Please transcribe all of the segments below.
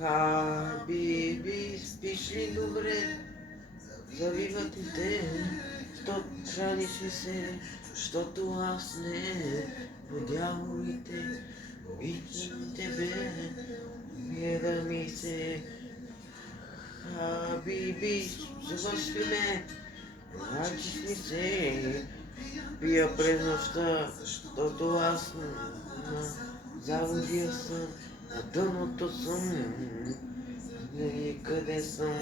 Хабиби, спиш ли добре? Завиват и те, що храниш ли се, щото аз не, по дяволите, обичам тебе, гледа ми се. Хабиби, завърши ме, врачиш ми се, пия през нощта, щото аз заводия съм, на дъното съм, къде съм.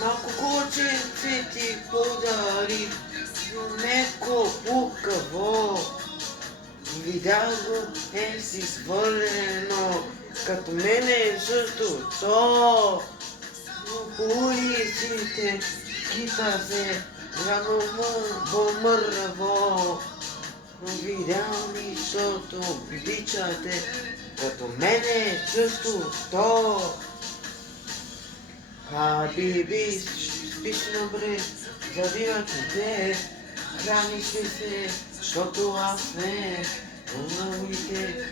Малко куче ти подари, меко пукаво. Видях го си свалено, като мене също то. По улиците кита се, рано мърво. Видял ми, защото обичате, като мене също то. Хабиби, спиш добре, завиват ли те, храниш ли се, защото аз не, умалите,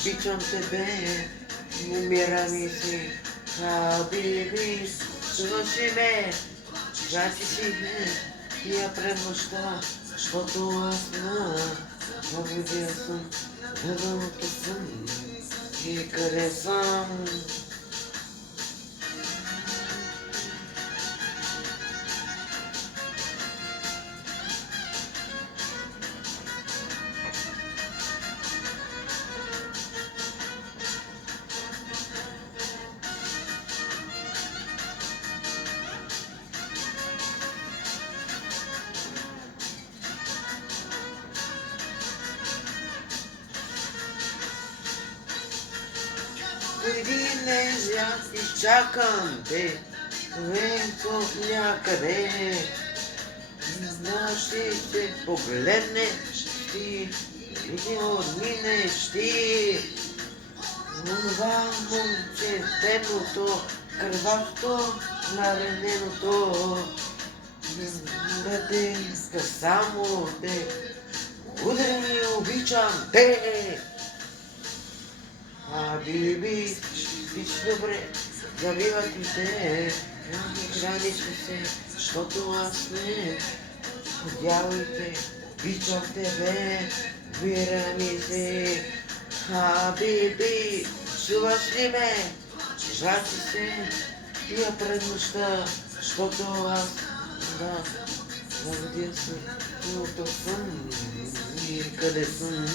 обичам тебе, умира ми си. Хабиби, свърши ме, жачи си ме, пия през нощта, защото аз не, заводия съм, дъното съм, и къде съм. Дойди нежа, изчакам те, венцо някъде. Знаеш ли ще погледнеш ти, или отминеш ти. Онова момче, темното, кървавто, нараненото. Да те иска само те, удрени обичам те. Хабиби, спиш добре, завиват ли те, храниш ли се, защото аз не, подявайте, обичам тебе, вира ми се. Хабиби, чуваш ли ме, жачи се, пия пред нощта, защото аз, да, заводя се, но съм, и къде съм.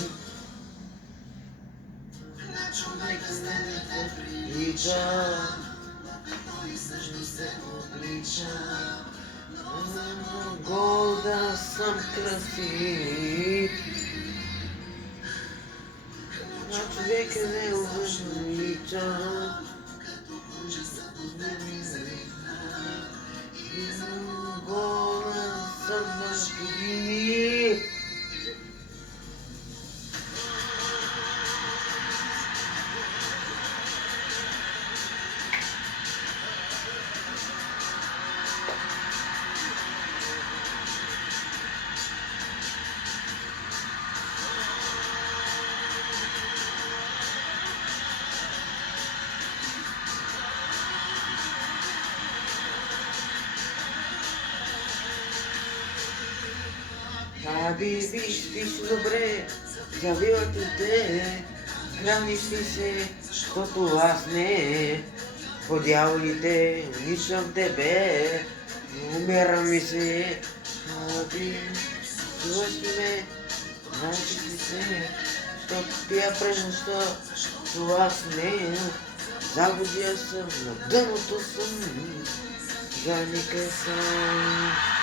Голда съм красив, а човек не обича. Голда съм красив. Хабиби, спиш добре, завиват ли те, храниш ли се, защото аз не, по дяволите, обичам тебе, умира ми се. Хаби, чуваш ли ме, знаеш ли се, защото пия през нощта, защото аз не, загубя съм, на дъното съм, за никъде съм.